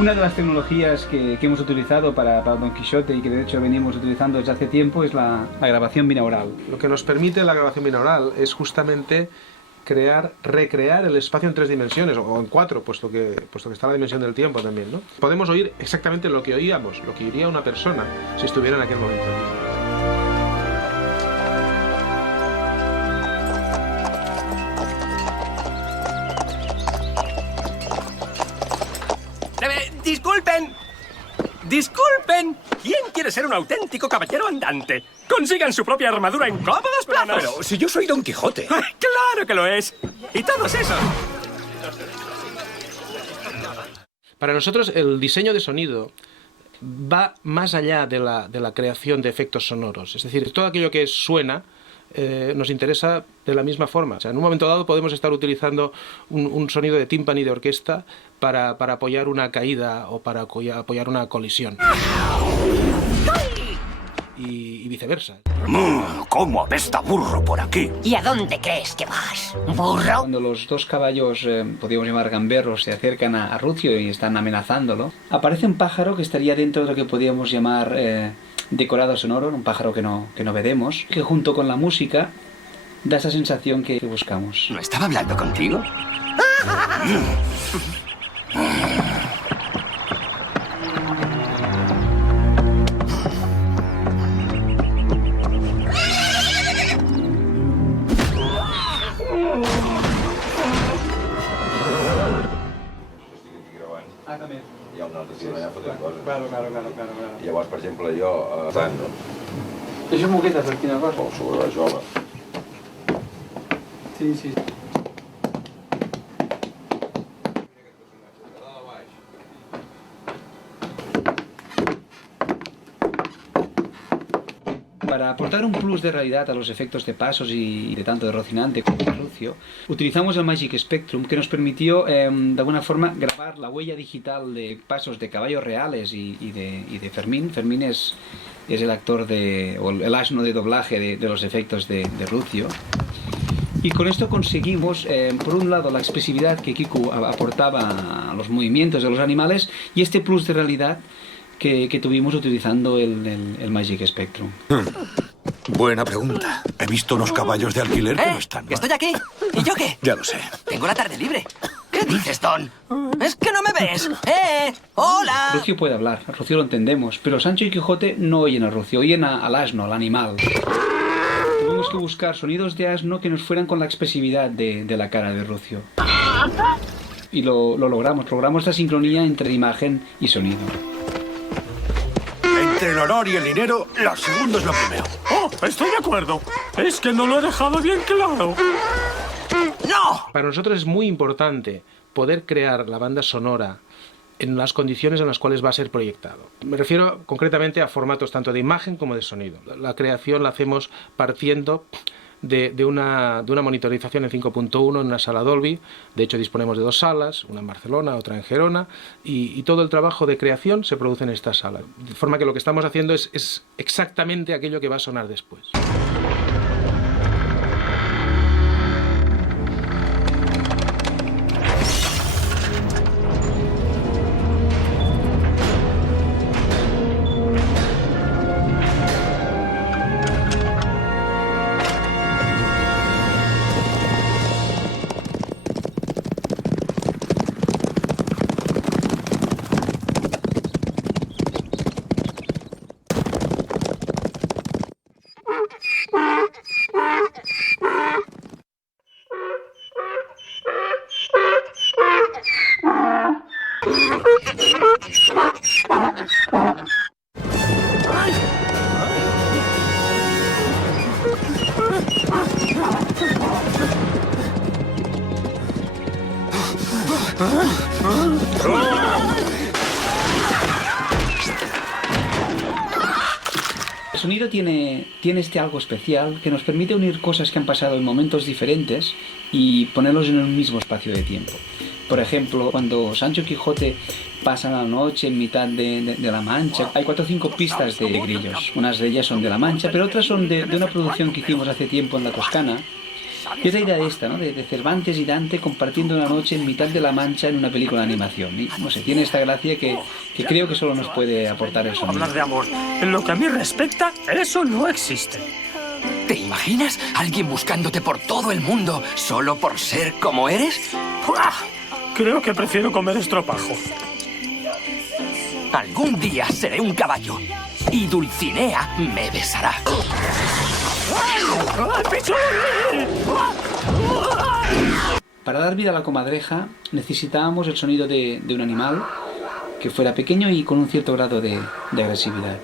Una de las tecnologías que hemos utilizado para Don Quijote y que de hecho venimos utilizando desde hace tiempo es la grabación binaural. Lo que nos permite la grabación binaural es justamente recrear el espacio en 3 dimensiones, o en 4, puesto que está la dimensión del tiempo también, ¿no? Podemos oír exactamente lo que oíamos, lo que oiría una persona si estuviera en aquel momento. ¡Disculpen! ¡Disculpen! ¿Quién quiere ser un auténtico caballero andante? Consigan su propia armadura en cómodos plazos. Pero si yo soy Don Quijote. ¡Claro que lo es! ¡Y todos esos! Para nosotros el diseño de sonido va más allá de la creación de efectos sonoros. Es decir, todo aquello que suena nos interesa de la misma forma. O sea, en un momento dado podemos estar utilizando un sonido de tímpani de orquesta para apoyar una caída o para apoyar una colisión. Y viceversa. ¿Cómo apesta burro por aquí? ¿Y a dónde crees que vas? ¿Burro? Cuando los dos caballos, podríamos llamar gamberros, se acercan a Rucio y están amenazándolo, aparece un pájaro que estaría dentro de lo que podríamos llamar decorado sonoro, un pájaro que no veremos, que junto con la música da esa sensación que buscamos. ¿No estaba hablando contigo? Ah, també. Hi ha un altre cinema allà fotent coses. Claro. I llavors, per exemple, jo... tant, no? Això és moqueta, per quina cosa? O sobre la jola. Sí. Para aportar un plus de realidad a los efectos de pasos y de tanto de Rocinante como de Rucio, utilizamos el Magic Spectrum, que nos permitió de alguna forma grabar la huella digital de pasos de caballos reales y de Fermín. Fermín es el actor o el asno de doblaje de los efectos de Rucio. Y con esto conseguimos, por un lado, la expresividad que Kiku aportaba a los movimientos de los animales y este plus de realidad que tuvimos utilizando el Magic Spectrum. Buena pregunta. He visto unos caballos de alquiler que no están mal. ¡Estoy aquí! ¿Y yo qué? Ya lo sé. Tengo la tarde libre. ¿Qué dices, Don? ¿Es que no me ves? ¡Hola! Rucio puede hablar, a Rucio lo entendemos, pero Sancho y Quijote no oyen a Rucio, oyen al asno, al animal. Tuvimos que buscar sonidos de asno que nos fueran con la expresividad de la cara de Rucio. Y lo logramos la sincronía entre imagen y sonido. Entre el honor y el dinero, lo segundo es lo primero. ¡Oh, estoy de acuerdo! Es que no lo he dejado bien claro. ¡No! Para nosotros es muy importante poder crear la banda sonora en las condiciones en las cuales va a ser proyectado. Me refiero concretamente a formatos tanto de imagen como de sonido. La creación la hacemos partiendo de una monitorización en 5.1 en una sala Dolby. De hecho disponemos de 2 salas, una en Barcelona, otra en Gerona, y todo el trabajo de creación se produce en esta sala. De forma que lo que estamos haciendo es exactamente aquello que va a sonar después. El sonido tiene este algo especial que nos permite unir cosas que han pasado en momentos diferentes y ponerlos en un mismo espacio de tiempo. Por ejemplo, cuando Sancho y Quijote pasan la noche en mitad de La Mancha, hay 4 o 5 pistas de grillos. Unas de ellas son de La Mancha, pero otras son de una producción que hicimos hace tiempo en la Toscana, Y otra idea de esta, ¿no? De Cervantes y Dante compartiendo una noche en mitad de la Mancha en una película de animación. Y, no sé, tiene esta gracia que creo que solo nos puede aportar el sonido. Hablar de amor. En lo que a mí respecta, eso no existe. ¿Te imaginas alguien buscándote por todo el mundo solo por ser como eres? ¡Uah! Creo que prefiero comer estropajo. Algún día seré un caballo y Dulcinea me besará. Para dar vida a la comadreja necesitábamos el sonido de un animal que fuera pequeño y con un cierto grado de agresividad.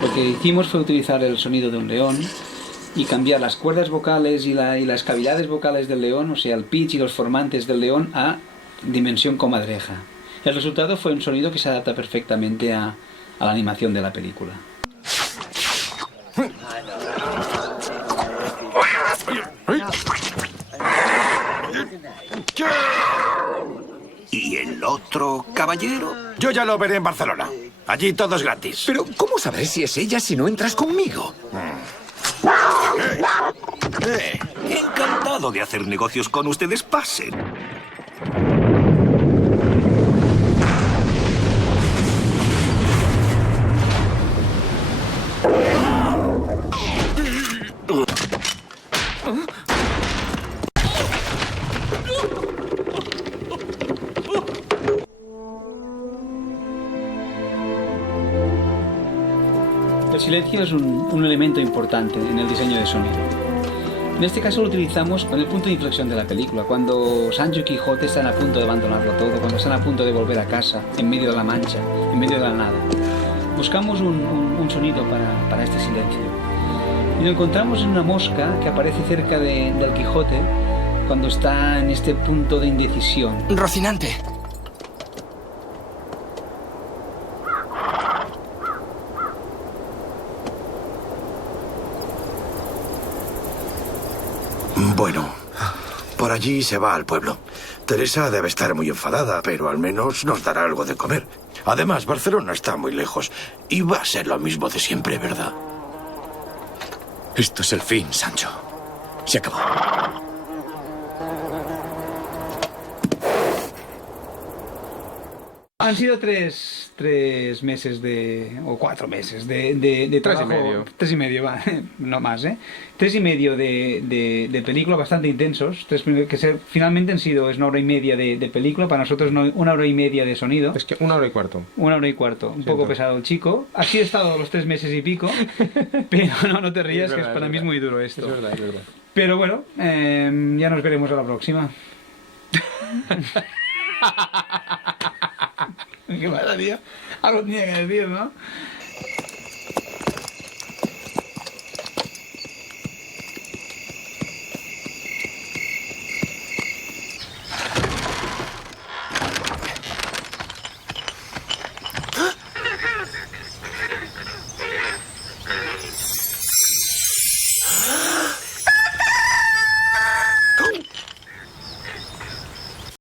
Lo que hicimos fue utilizar el sonido de un león y cambiar las cuerdas vocales y las cavidades vocales del león, o sea, el pitch y los formantes del león, a dimensión comadreja. El resultado fue un sonido que se adapta perfectamente a la animación de la película. ¿Y el otro caballero? Yo ya lo veré en Barcelona. Allí todo es gratis. Pero, ¿cómo sabré si es ella si no entras conmigo? Encantado de hacer negocios con ustedes. Pasen. El silencio es un elemento importante en el diseño de sonido. En este caso lo utilizamos con el punto de inflexión de la película, cuando Sancho y Quijote están a punto de abandonarlo todo, cuando están a punto de volver a casa, en medio de la Mancha, en medio de la nada. Buscamos un sonido para este silencio. Y lo encontramos en una mosca que aparece cerca del Quijote cuando está en este punto de indecisión. Rocinante. Bueno, por allí se va al pueblo. Teresa debe estar muy enfadada, pero al menos nos dará algo de comer. Además, Barcelona está muy lejos y va a ser lo mismo de siempre, ¿verdad? Esto es el fin, Sancho. Se acabó. Han sido tres meses o 4 meses de trabajo. 3 y medio. 3 y medio, va, no más, ¿eh? 3 y medio de película bastante intensos. Finalmente es 1 hora y media de película, para nosotros 1 hora y media de sonido. Es que 1 hora y cuarto. 1 hora y cuarto, un poco pesado el chico. Así he estado los 3 meses y pico, pero no te rías, que para mí es muy duro esto. Es verdad, es verdad. Pero bueno, ya nos veremos a la próxima. ¿Qué pasa, tío? Algo tenía que decir, ¿no?